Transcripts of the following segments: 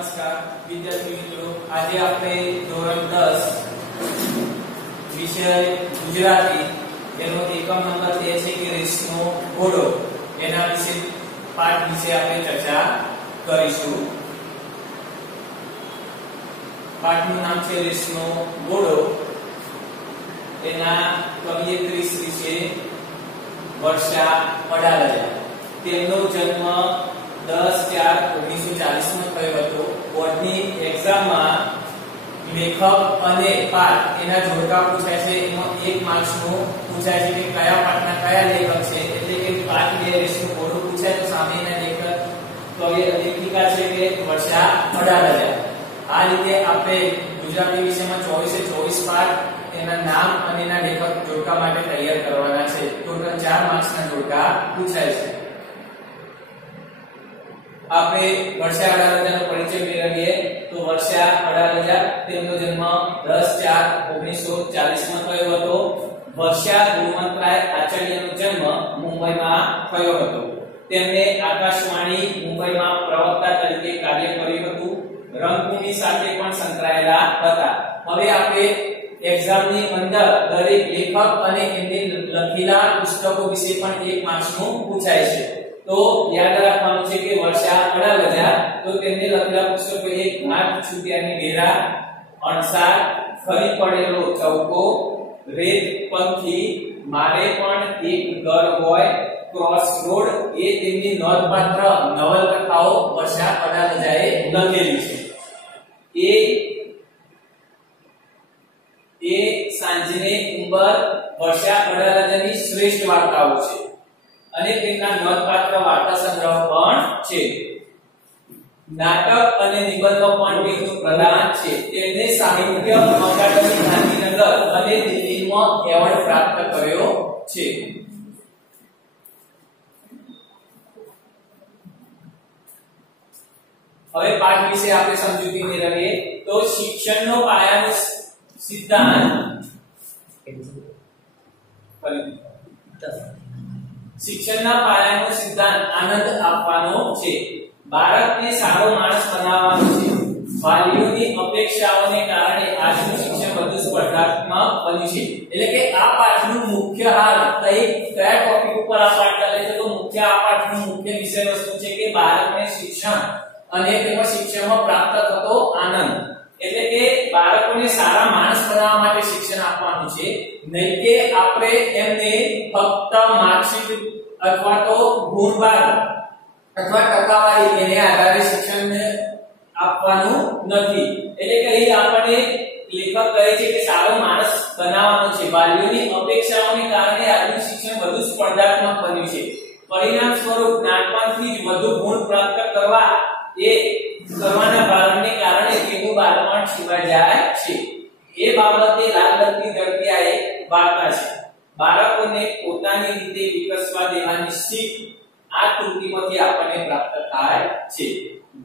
નમસ્કાર વિદ્યાર્થી મિત્રો, આજે આપણે ધોરણ 10 વિષય ગુજરાતી એનો એકમ નંબર 2 છે કે રેસનો ઘોડો, એના વિશે પાઠ વિશે આપણે ચર્ચા કરીશું. પાઠનું નામ છે રેસનો ઘોડો. એના કવિયત્રી શ્રી છે વર્ષા અડાલજા. તેમનો જન્મ 10/4/1940 માં થયો હતો. બોર્ડની એક્ઝામમાં લેખક અને પાઠ એના જોડકા પૂછાય છે. એમાં 1 માર્ક્સ નું પૂછાય છે કે કયા પાઠના કયા લેખક છે. એટલે કે પાઠ 2 રેસનો ઘોડો પૂછાય તો સામેના લેખક લેખિકા છે કે વર્ષા અડાલજા. આ રીતે આપણે ગુજરાતી વિષયમાં 24 પાઠ એના નામ અને એના લેખક જોડકા માટે તૈયાર કરવાના છે. ટોટલ 4 માર્ક્સના જોડકા પૂછાય છે. આપણે વર્ષા અડાલજાનો પરિચય મેળવીએ તો વર્ષા અડાલજા તેમનો જન્મ 10/4/1940 માં થયો હતો. વર્ષા ગુણવંતરાય આચાર્યનો જન્મ મુંબઈમાં થયો હતો. તેમણે આકાશવાણી મુંબઈમાં પ્રવક્તા તરીકે કાર્ય કર્યું હતું. રંગભૂમિ સાથે પણ સંકળાયેલા હતા. હવે આપણે એક્ઝામની અંદર દરેક લેખક અને એમની લખેલા પુસ્તકો વિશે પણ 1 માર્ક્સનું પૂછાય છે. તો યાદ રાખવાનું છે કે વર્ષા અડાલજા તો તેમને લખેલા પુસ્તકો એક ઘાટ છૂટ્યાની ડેરા, અણસાર, ખરી પડેલો ચૌકો, રેત પંખી, મારે પણ એક ઘર હોય, ક્રોસ રોડ એ તેમની નોંધપાત્ર નવલકથાઓ વર્ષા અડાલજાએ લખેલી છે. એ સાંજને ઉંબર વર્ષા અડાલજાની શ્રેષ્ઠ વાર્તાઓ છે અને તેમના નોંધપાત્ર વાર્તા સંગ્રહ પણ છે. નાટક અને નિબંધમાં પણ તેમનું પ્રદાન છે. તેમને સાહિત્ય અકાદમી ગાંધીનગર અને દિલ્હીમાં એવોર્ડ પ્રાપ્ત કર્યો છે. હવે પાઠ વિશે આપણે સમજૂતી મેળવીએ તો શિક્ષણનો પાયાનો સિદ્ધાંત શિક્ષણના પાયાનો સિદ્ધાંત આનંદ આપવાનો છે. બાળકને સારો માણસ બનાવવાનો છે. વાલીઓની અપેક્ષાઓને કારણે આજનું શિક્ષણ વધુ સ્પર્ધાત્મક બન્યું છે. એટલે કે આ પાઠનું મુખ્ય હાલ કયા ટોપિક ઉપર આ પાઠ ચાલે છે તો મુખ્ય આ પાઠનું મુખ્ય વિષય વસ્તુ છે કે બાળકને શિક્ષણ અને તેમાં શિક્ષણમાં પ્રાપ્ત થતો આનંદ. એટલે કે બાળકોને સારા માણસ બનાવવા માટે શિક્ષણ આપવાનું છે, નહીં કે આપણે એમને ફક્ત માર્કશીટ અથવા તો ગુણભાર અથવા ટકાવારી એને આધારે શિક્ષણ આપવાનું નથી. એટલે કે અહીં આપણે લેખક કહે છે કે સારો માણસ બનાવવાનો છે. વાલીઓની અપેક્ષાઓને કારણે આજનું શિક્ષણ વધુ સ્પર્ધાત્મક બન્યું છે. પરિણામ સ્વરૂપ નાનપણથી જ વધુ ગુણ પ્રાપ્ત કરવાના ભારણને કારણે તેનું બાળપણ છીનવાઈ જાય છે. એ બાબતે લાલબત્તી ઝડપી આ એક વાર્તા છે. બાળકોને પોતાની રીતે વિકસવા દેવાની શીખ આ કૃતિમાંથી આપણને પ્રાપ્ત થાય છે.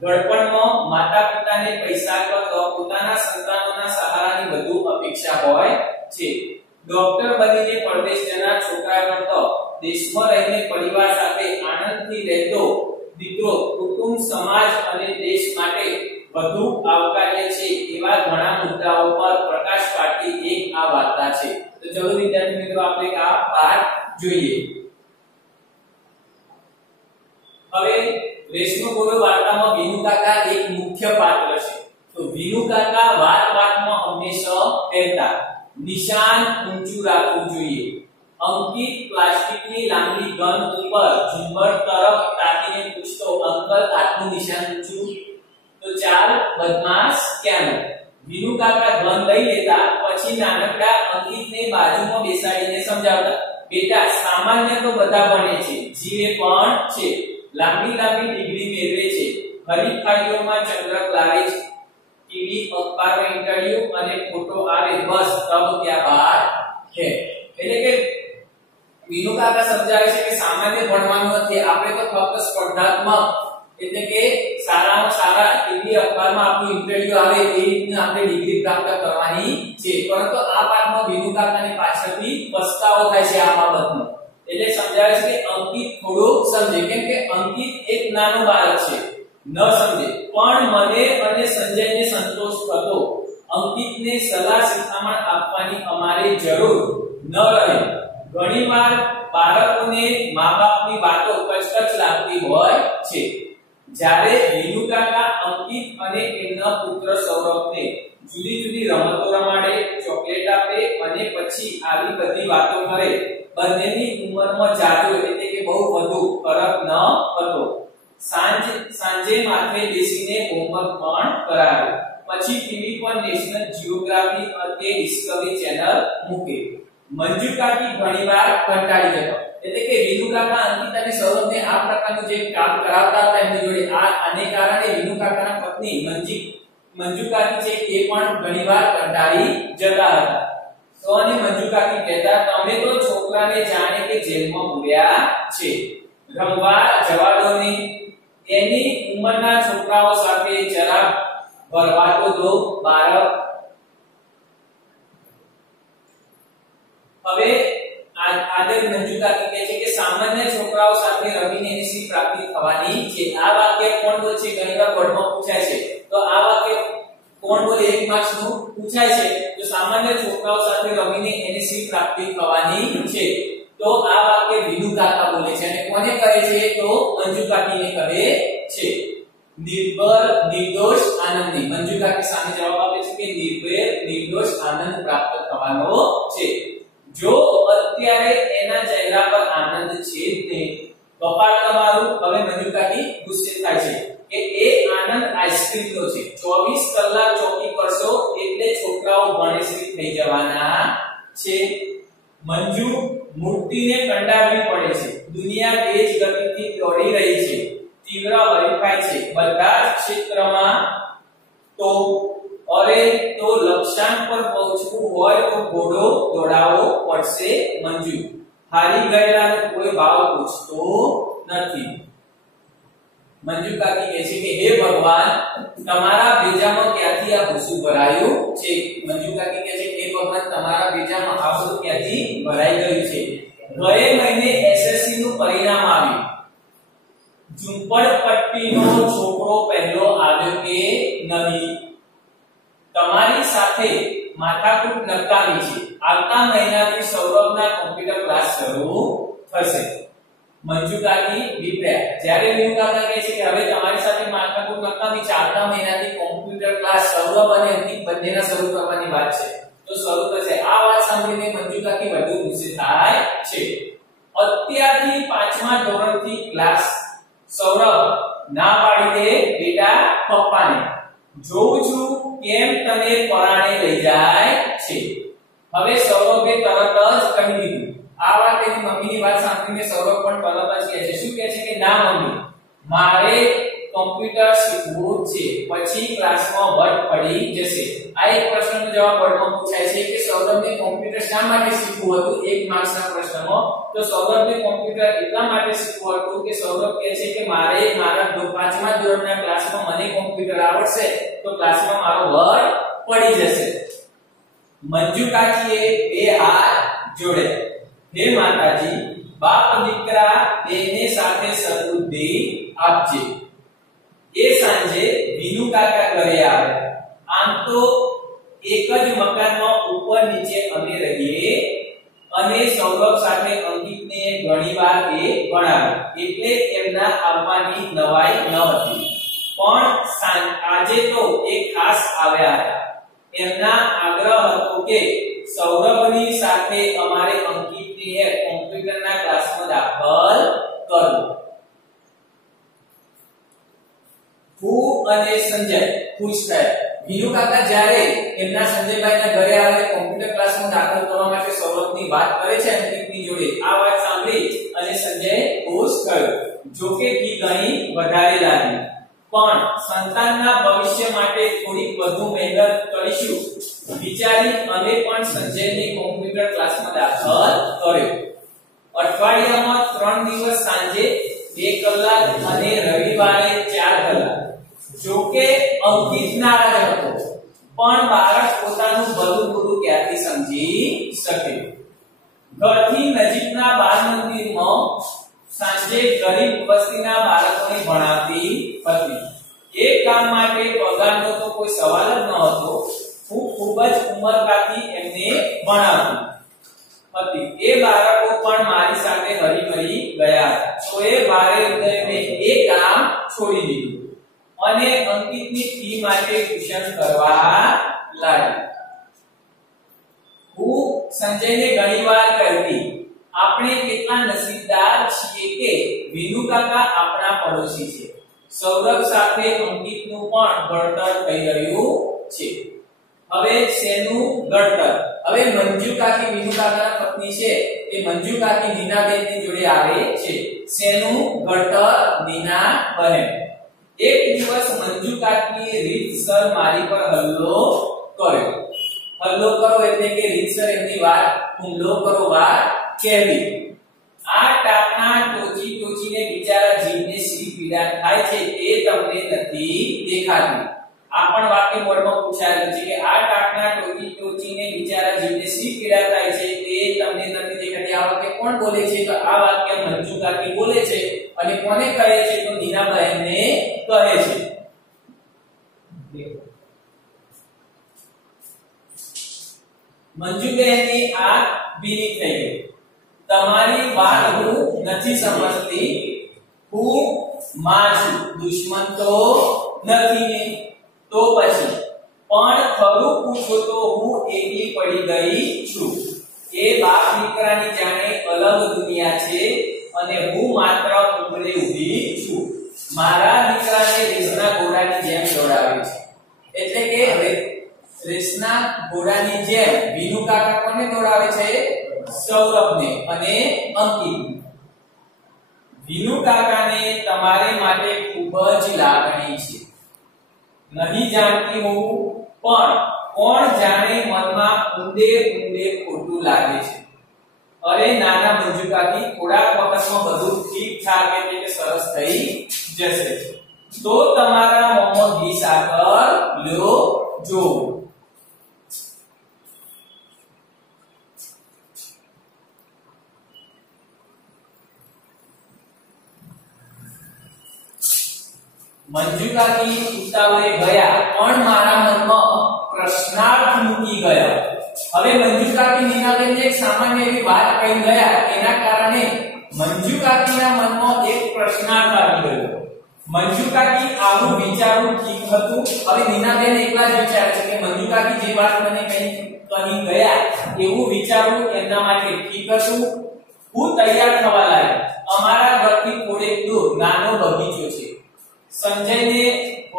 ઘડપણમાં માતા પિતાને પૈસા કરતા પોતાના સંતાનોના સહારાની વધુ અપેક્ષા હોય છે. ડોક્ટર બનીને પરદેશ જનાર છોકરા કરતા દેશમાં રહીને પરિવાર સાથે આનંદથી રહેતો દીકરો કુટુંબ, સમાજ અને દેશ માટે વધુ આવકાર્ય છે. એવા ઘણા મુદ્દાઓ પર પ્રકાશ પાડતી એક આ વાર્તા છે. તો ચલો વિદ્યાર્થી મિત્રો આપણે આ પાઠ જોઈએ. હવે રેસનો ઘોડો વાર્તામાં વિનુ કાકા એક મુખ્ય પાત્ર છે. તો વિનુ કાકા વાતમાં હંમેશા કહેતા નિશાન ઊંચું રાખવું જોઈએ. અંકિત પ્લાસ્ટિકની લાંબી ગન ઉપર ઝુંબર તરફ તાકીને પૂછતો, અંકલ આટલું નિશાન ઊંચું? તો ચાલ બદમાશ કેમ? વિનુ કાકા ગન લઈ લેતા પછી નાનકડા અંકિતને બાજુમાં બેસાડીને સમજાવતા, બેટા સામાન્ય તો બધા ભણે છે, જીવે પણ છે, લાંબી ડિગ્રી મેળવે છે, હરીફાઈઓમાં ચંદ્રક લાવે છે, ટીવી અખબારમાં ઇન્ટરવ્યુ અને ફોટો આવે, બસ તબ ક્યાં બાત હે. એટલે કે વિનુ કાકા સમજાવે છે કે સામાન્ય ભણવાનું નથી, આપણે તો ફક્ત સ્પર્ધાત્મક એટલે કે સારામાં સારા ટીવી અખબારમાં આપણું ઇન્ટરવ્યુ આવે એ રીતની આપણે ડિગ્રી પ્રાપ્ત કરવાની છે. પરંતુ આ પાઠમાં વિનુ કાકાની પાછળથી પસ્તાવો થાય છે આ બાબતનો. એટલે સમજાવે છે કે અંકિત થોડું સમજે, કેમ કે અંકિત એક નાનો બાળક છે, ન સમજે. પણ મને અને સંજયને સંતોષ થતો. અંકિતને સલાહ શિખામણ આપવાની અમારે જરૂર ન રહે. ઘણીવાર બાળકોને મા-બાપની વાતો કચકચ લાગતી હોય છે. જ્યારે વિનુ કાકા અંકિત અને એમના પુત્ર સૌરભને જુદી જુદી રમતો રમાડે, ચોકલેટ આપે અને પછી આવી બધી વાતો કરે, બંનેની ઉંમરમાં જાજો એટલે કે બહુ વધુ ફરક ન હતો. સાંજે માથે બેસીને હોમવર્ક પણ કરાવે. પછી ટીવી પર નેશનલ જીઓગ્રાફી અને ડિસ્કવરી ચેનલ મૂકે. મંજુ કાકી ઘણીવાર કંટાળી જતો. એટલે કે વિનુ કાકા અંકિત અને સૌરભને આ પ્રકારનું જે કામ કરાવતા હતા એમની જોડે, આને કારણે વિનુ કાકાના પત્ની મંજુ કાકી છે એ પણ ઘણીવાર કંટાળી જતા હતા. તો અને મંજુ કાકી કહેતા, તમે તો છોકરાને જાણે કે જેલમાં પૂર્યા છે, રમવા જવા દો ને, એની ઉંમરના છોકરાઓ સાથે જરા ભરવા તો દો બાળક. હવે આગળ મંજુ કાકી કહે છે કે સામાન્ય છોકરાઓ સાથે રમીને એની શી પ્રાપ્તિ થવાની છે. આ વાક્ય કોણ બોલે છે? ઘણીવાર બોર્ડમાં પૂછાય છે. તો આ વાક્ય કોણ બોલે? 1 માર્ક્સ નું પૂછાય છે. તો સામાન્ય છોકરાઓ સાથે રમીને એની શી પ્રાપ્તિ થવાની છે. તો આ વાક્ય વિનુ કાકા બોલે છે અને કોને કહે છે? તો મંજુ કાકીને કહે છે. નિર્ભર, નિર્દોષ, આનંદી. મંજુ કાકી સામે જવાબ આપે છે કે નિર્ભય, નિર્દોષ, આનંદ પ્રાપ્ત થવાનો છે. જો અત્યારે એના ચહેરા પર આનંદ છે ને, કપાળ તમારું. હવે મંજુ કાકી ગુસ્સે થાય છે કે એ આનંદ આઈસ્ક્રીમ નો છે. 24 કલાક ચોકી કરશો એટલે છોકરાઓ ભણેશ્રી થઈ જવાના છે. મંજુ મૂર્તિને કંડારવી પડે છે. દુનિયા તેજ ગતિથી દોડી રહી છે. તીવ્ર હરીફાઈ છે બધા જ ક્ષેત્રમાં. તો લક્ષ્યાંક પર પહોંચવું હોય તો ઘોડો દોડાવવો પડશે. મંજુ હારી ગયેલાનો કોઈ ભાવ પૂછતો નથી. મંજુ કાકી કહે છે કે હે ભગવાન, તમારા ભેજામાં ક્યાંથી આ ભૂસું ભરાયું છે? મંજુ કાકી કહે છે કે હે ભગવાન, તમારા ભેજામાં આ બધું ક્યાંથી ભરાઈ ગયું છે? ગયે મહિને એસએસસી નું પરિણામ આવ્યું. ઝુંપડપટ્ટીનો છોકરો પહેલો આવ્યો કે નહીં? તમારી સાથે માથાકૂટ નકામી છે. આવતા મહિનાથી સૌરભના કોમ્પ્યુટર ક્લાસ શરૂ થશે. મંજુ કાકી વિપ્ર્યા. જ્યારે વિનુ કાકા કહે છે કે હવે તમારી સાથે માથાકૂટ નકામી છે, આવતા મહિનાથી કોમ્પ્યુટર ક્લાસ સૌરભ અને અંકિત બંનેના શરૂ કરવાની વાત છે, તો શરૂ થશે. આ વાત સાંભળીને મંજુ કાકી વધુ ગુસ્સે થાય છે. અત્યારથી 5મા ધોરણથી ક્લાસ. સૌરભ ના પાડી દે બેટા પપ્પાને. જોઉં છું કેમ તને પરાણે લઈ જાય છે. હવે સૌરભે તરત જ કહી દીધું. આ વાત એની મમ્મીની વાત સાંભળીને સૌરભ પણ તરત જ કહે છે. શું કહે છે કે ના મમ્મી, મારે કોમ્પ્યુટર શીખવું છે, પછી ક્લાસમાં વટ પડી જશે. આ એક પ્રશ્નનો જવાબ બોર્ડમાં પૂછાય છે કે સૌરભને કોમ્પ્યુટર શા માટે શીખવું હતું? 1 માર્ક્સના પ્રશ્નમાં. તો સૌરભને કોમ્પ્યુટર એટલા માટે શીખવું હતું કે સૌરભ કહે છે કે મારે મારા 5મા ધોરણના ક્લાસમાં મને કોમ્પ્યુટર આવડશે તો ક્લાસમાં મારો વટ પડી જશે. મંજુ કાકીએ 2 હાથ જોડ્યા. હે માતાજી, બાપ દીકરા બેને સાથે સદબુદ્ધિ આપજે. એ સાંજે વિનુ કાકા ઘરે આવે. આમ તો એક જ મકાનમાં ઉપર નીચે અમે રહીએ અને સૌરભ સાથે અંકિતને ઘણીવાર એ ભણાવે, એટલે એમના આવવાની નવાઈ ન હતી. પણ આજે તો એ ખાસ આવ્યા હતા. એમના આગ્રહ હતો કે સૌરભની સાથે અમારે અંકિતને કોમ્પ્યુટરના ક્લાસમાં દાખલ કરવો. હું અને સંજય ખુશ થયા. વિનુ કાકા જ્યારે એમના સંજયભાઈના ઘરે આવે કોમ્પ્યુટર ક્લાસમાં દાખલ કરવા માટે સૌરભની વાત કરે છે અંકિતની જોડે, આ વાત સાંભળી અને સંજય ખુશ થયો. જોકે ફી ઘણી વધારે લાગી, પણ સંતાનના ભવિષ્ય માટે થોડી વધુ મહેનત કરીશું વિચારી અમે પણ સંજયને કોમ્પ્યુટર ક્લાસમાં દાખલ કર્યો. અઠવાડિયામાં 3 દિવસ સાંજે 2 કલાક અને રવિવારે 4 કલાક. જોકે અંકિત નારાજ હતો, પણ બાળક પોતાનું ભલું બુરું ક્યાંથી સમજી શકે. ઘરથી નજીકના બાળ મંદિરમાં સાંજે ગરીબ વસ્તીના બાળકોને ભણાવતી હતી. એક કામ માટે પગારનો તો કોઈ સવાલ જ ન હતો. હું ખૂબ જ ઉમરકાથી એમને ભણાવતો હતી. એ બાળકો પણ મારી સાથે હરીમરી ગયા હતા. તો એ ભારે હૃદયે મેં એ કામ છોડી દીધું અને અંકિતની ફી માટે ટ્યુશન કરવા લાગી. હું સંજયને ઘણીવાર કહેતી, આપણે કેટલા નસીબદાર છીએ કે વિનુ કાકા આપણા પડોશી છે. સૌરભ સાથે અંકિતનું પણ ઘડતર થઈ રહ્યું છે. હવે શેનું ઘડતર? હવે મંજુ કાકી વિનુ કાકાના પત્ની છે, એ મંજુ કાકી નીનાબેન ની જોડે આવે છે. શેનું ઘડતર? નીના બહેન. એક દિવસ મંજુ કાકીએ રીતસર મારી પર હલ્લો કર્યો. હલ્લો કરો એટલે કે રીતસર એમની વાત હુમલો કરો વાત કહેવી. આ ટાપણા ટોચી ટોચીને બિચારા જીવને શી પીડા થાય છે એ તમને નથી દેખાતું. આ પણ વાક્ય બોર્ડમાં પૂછાયેલું છે કે આ ટાપણા ટોચી ટોચીને બિચારા જીવને શી પીડા થાય છે એ તમને નથી દેખાતી. આ વાક્ય કોણ બોલે છે? તો આ વાક્ય મંજુ કાકી બોલે છે. અને કોને કહે છે? તો નીના બહેનને કહે છે. મંજુ બહેનની આ બીની થઈ ગઈ. તમારી વાત હું નથી સમજતી. હું માં છું, દુશ્મન તો નથી ને. તો પછી પણ ખરું પૂછો તો હું એકલી પડી ગઈ છું. એ બાપ દીકરાની જાણે અલગ દુનિયા છે અને હું માત્ર ઉંબરે ઊભી છું. મારા દીકરાને રેસના ઘોડાની જેમ દોડાવે છે. એટલે કે રેસના ઘોડાની જેમ વિનુ કાકા કોને દોડાવે છે? સૌરભને અને અંકિત. વિનુ કાકાને તમારે માટે ખૂબ જ લાગણી છે. નહીં જાણતી હું, પણ કોણ જાણે મનમાં ઊંડે ઊંડે ખોટું લાગે છે. અરે નાના મંજુ કાકી, થોડાક વખતમાં બધું ઠીક ઠાક એટલે કે સરસ થઈ જશે. તો તમારા મોંમાં ઘી સાકર લ્યો જો. મંજુ કાકી ઉતાવળે ગયા, પણ મારા મનમાં પ્રશ્નાર્થ મૂકી ગયા. હવે મંજુ કાકી નીનાબેનને એક સામાન્ય એવી વાત કહી ગયા, એના કારણે મંજુ કાકીના મનમાં એક પ્રશ્નાર્થ આવી ગયો. મંજુ કાકી આવું વિચારવું ઠીક હતું? હવે નીનાબેન એકલા જ વિચારે છે કે મંજુ કાકી જે વાત મને કહી ગયા એવું વિચારવું એમના માટે ઠીક હતું. હું તૈયાર થવા લાગી. અમારા ઘરથી થોડેક દૂર નાનો બગીચો છે. સંજયને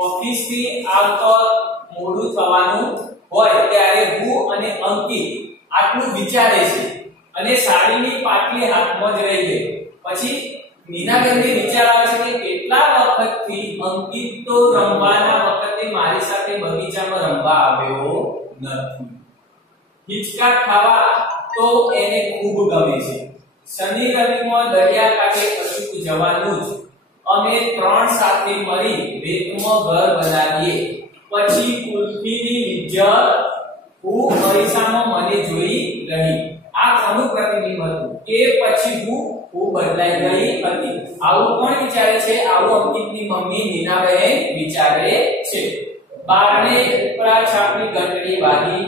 ઓફિસથી આવતા મોડું થવાનું હોય ત્યારે હું અને અંકિત આટલું વિચારે છે અને સાડીની પાટલી હાથમાં જ રહી ગઈ. પછી નીનાબેનને વિચાર આવે છે કે કેટલા વખતથી અંકિત તો રમવાના વખતે મારી સાથે બગીચામાં રમવા આવ્યો નથી. હિચકા ખાવા તો એને ખૂબ ગમે છે. શનિ રવિમાં દરિયા કાંઠે અચૂક જવાનું જ. અમે ત્રણ સાથે મળી રેતમાં ઘર બનાવીએ. પછી કુલ્ફીની ઇજ્જત હું અરીસામાં મને જોઈ રહી. આ કોનું પ્રતિબિંબ હતું કે પછી હું બદલાઈ ગઈ હતી? આવું કોણ વિચારે છે? આવું અંકિતની મમ્મી નીનાબેન વિચારે છે. બારણે ઉપરા છાપની ઘંટડી વાગી.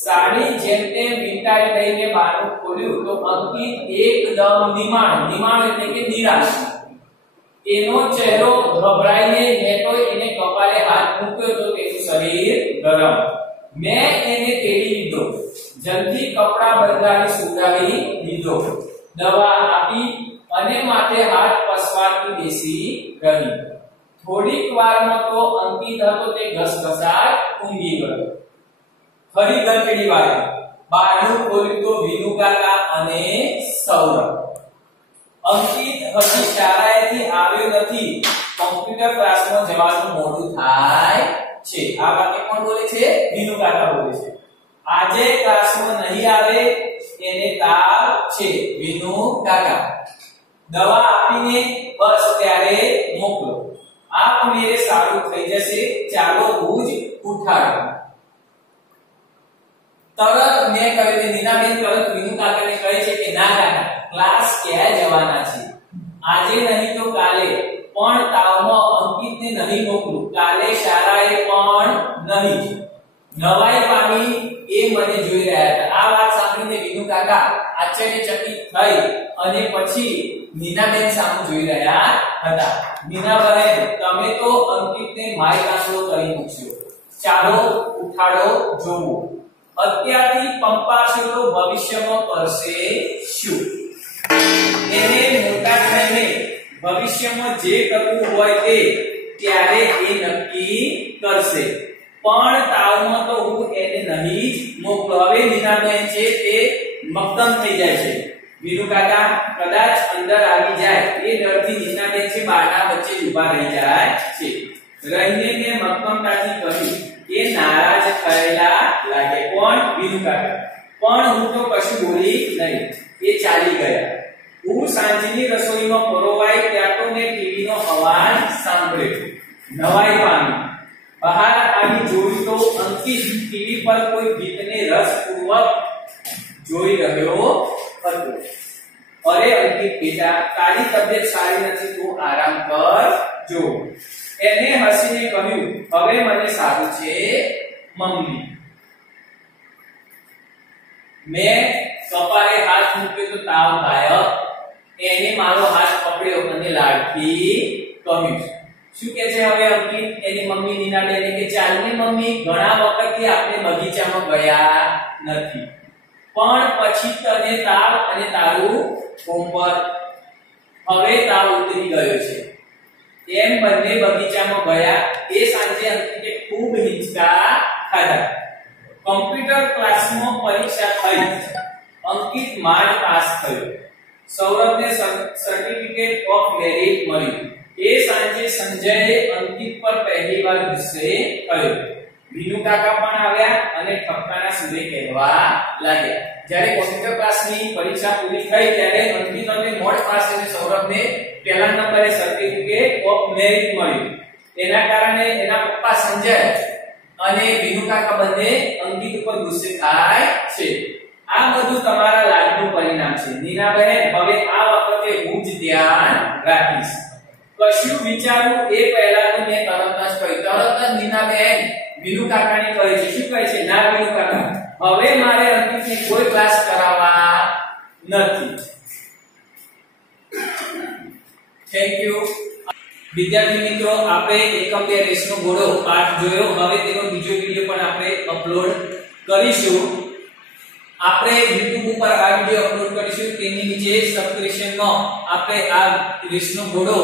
સાડી જેમ તેમ વીંટાઈ લઈને બારણું ખોલ્યું તો અંકિત એકદમ નિમાણ એટલે કે નિરાશ. એનો ચહેરો ગભરાઈને મેં તો એને કપાળે હાથ મૂક્યો તો તેનું શરીર ગરમ. મેં એને તેડી લીધો. જલ્દી કપડા બદલાવી સુવડાવી દીધો. દવા આપી અને માથે હાથ પસવારતી બેસી રહી. થોડીક વારમાં તો અંકિત હતો તે ઘસઘસાટ ઊંઘી ગયો. ફરી ઘંટડી વાગી. બારણું ખોલ્યું તો વિનુ કાકા અને સૌરભ. અંકિત હજી શાળાએથી આવ્યો નથી. કોમ્પ્યુટર ક્લાસમાં જવાનું મોડું થાય છે. આ વાક્ય કોણ બોલે છે? વિનુ કાકા બોલે છે. આજે ક્લાસમાં નહીં આવે, એને તાવ છે. વિનુ કાકા. દવા આપીને બસ ત્યારે મોકલો. આપ મેરે સારું થઈ જશે. ચાલો હું જ ઉઠાડો. તરત મેં કહ્યું કે નીનાબેન તરત વિનુ કાકાને કહે છે કે ના કાકા, ક્લાસ ક્યાં જવાના છે? આજે નહીં તો કાલે. પણ તાવમાં અંકિતને અંકિતને નહીં મોકલું, કાલે શાળાએ પણ નહીં. નવાઈ પામી એ મને જોઈ રહ્યા હતા. આ વાત સાંભળીને વિનુ કાકા આશ્ચર્યચકિત થઈ અને પછી નીનાબેન સામે જોઈ રહ્યા હતા. નીનાબેન, તમે તો અંકિતને માય કાંગડો કરી મૂક્યો. ચાલો ઉઠાડો જોવું. અત્યારથી પંપાશો તો ભવિષ્યમાં કરશે શું? એને મોટા થઈને ભવિષ્યમાં જે કરવું હોય તે ત્યારે એ નક્કી કરશે. પણ તાવમાં તો હું એને નહીં જ મોકલો. હવે નીનાબેન છે તે મક્કમ થઈ જાય છે. વિનુ કાકા કદાચ અંદર આવી જાય એ ડરથી નીનાબેન છે બારણા વચ્ચે ઊભા રહી જાય છે. રહીને મેં મક્કમતાથી કહ્યું એ નારાજ થયેલા લાગે. પણ વિનુ કાકા, પણ હું તો કશું બોલી નહીં. એ ચાલી ગયા. હું સાંજની રસોઈમાં પરોવાઈ ત્યાં તો મેં ટીવીનો અવાજ સાંભળ્યો. નવાઈ પામી બહાર આવી જોયું તો અંકિત ટીવી પર કોઈ ગીતને રસપૂર્વક જોઈ રહ્યો હતો. અરે અંકિત બેટા, તારી તબિયત સારી નથી, તું આરામ કર જો. એને હસીને કહ્યું, હવે મને સારું છે મમ્મી. મેં કપાળે હાથ મૂક્યો તો તાવ ગાયબ. એને મારો હાથ પકડ્યો અને લાડથી કહ્યું. શું કહે છે હવે અંકિત એની મમ્મી નીનાબેન કે ચાલ ને મમ્મી, ઘણા વખતથી આપણે બગીચામાં ગયા નથી, પણ પછી તને તાવ અને તારું હોમવર્ક, હવે તાવ ઉતરી ગયો છે. એમ બંને બગીચામાં ગયા. એ સાંજે અંકિતે ખૂબ હિંચકા ખાધા. કમ્પ્યુટર ક્લાસમાં પરીક્ષા થઈ. અંકિત માંડ પાસ થયો. સૌરભને સર્ટિફિકેટ ઓફ મેરિટ મળ્યું. એ સાંજે સંજયે અંકિત પર પહેલીવાર ગુસ્સે થયો. વિનુ કાકા પણ આવ્યા અને ઠપકાના સુરે કહેવા લાગ્યા. જ્યારે કોમ્પ્યુટર ક્લાસની પરીક્ષા પૂરી થઈ ત્યારે અંકિત અને મોડ પાસ અને સૌરભને પહેલા નંબરે સર્ટિફિકેટ ઓફ મેરિટ મળ્યું. એના કારણે એના પપ્પા સંજય અને વિનુ કાકા બંને અંકિત ઉપર ગુસ્સે થાય છે. આ બધું તમારા લાડનું પરિણામ છે નીનાબેન. હવે આ વખતે હું જ ધ્યાન રાખીશ. કશું વિચારું એ પહેલા તો મેં તરત જ કહ્યું. તરત જ નીનાબેન વિનુ કાકાને કહે છે. શું કહે છે? ના વિનુ કાકા, હવે મારે અંકિતને કોઈ ક્લાસ કરાવવા નથી. Thank you. વિદ્યાર્થી મિત્રો, આપણે એકમ 2 રેસનો ઘોડો પાઠ જોયો. હવે તેનો બીજો વિડિયો પણ આપણે અપલોડ કરીશું. આપણે YouTube ઉપર આ વિડિયો અપલોડ કરીશું. તેની નીચે સબસ્ક્રિપ્શનમાં આપણે આ રેસનો ઘોડો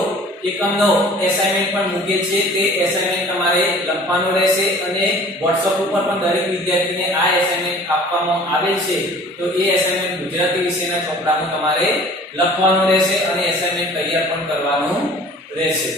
એકમનો એસાઇનમેન્ટ પણ મૂકે છે. તે એસાઇનમેન્ટ તમારે લખવાનું રહેશે અને WhatsApp ઉપર પણ દરેક વિદ્યાર્થીને આ એસાઇનમેન્ટ આપવામાં આવેલ છે. તો એ એસાઇનમેન્ટ ગુજરાતી વિષયના ચોપડામાં તમારે લખવાનું રહેશે અને એસાઇનમેન્ટ તૈયાર પણ કરવાનું રહેશે.